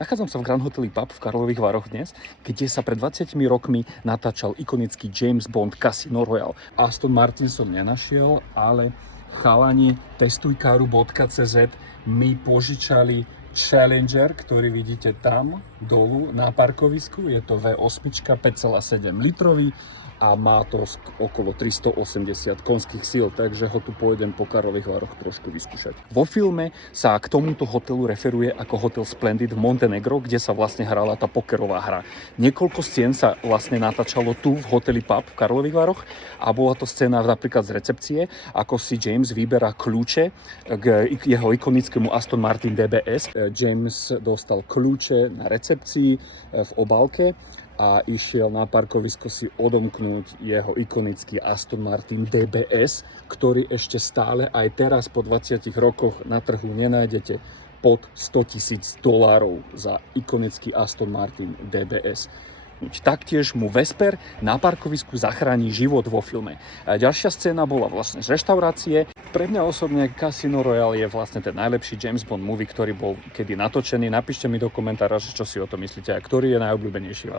Nachádzam sa v Grand Hoteli Pub v Karlových Varoch dnes, kde sa pred 20 rokmi natáčal ikonický James Bond Casino Royale. Aston Martin som nenašiel, ale chalani testujkaru.cz mi požičali Challenger, ktorý vidíte tam dolu na parkovisku. Je to V8, 5,7 litrový a má to okolo 380 konských síl, takže ho tu pôjdem po Karlových Varoch trošku vyskúšať. Vo filme sa k tomuto hotelu referuje ako Hotel Splendid v Montenegro, kde sa vlastne hrala tá pokerová hra. Niekoľko scén sa vlastne natáčalo tu v hoteli Pub v Karlových Varoch a bola to scéna napríklad z recepcie, ako si James vyberá kľúče k jeho ikonickému Aston Martin DBS. James dostal kľúče na recepcii v obálke a išiel na parkovisko si odomknúť jeho ikonický Aston Martin DBS, ktorý ešte stále aj teraz po 20 rokoch na trhu nenájdete pod $100,000 za ikonický Aston Martin DBS. Taktiež mu Vesper na parkovisku zachráni život vo filme. A ďalšia scéna bola vlastne z reštaurácie. Pre mňa osobne Casino Royale je vlastne ten najlepší James Bond movie, ktorý bol kedy natočený. Napíšte mi do komentára, čo si o tom myslíte a ktorý je najobľúbenejší váš.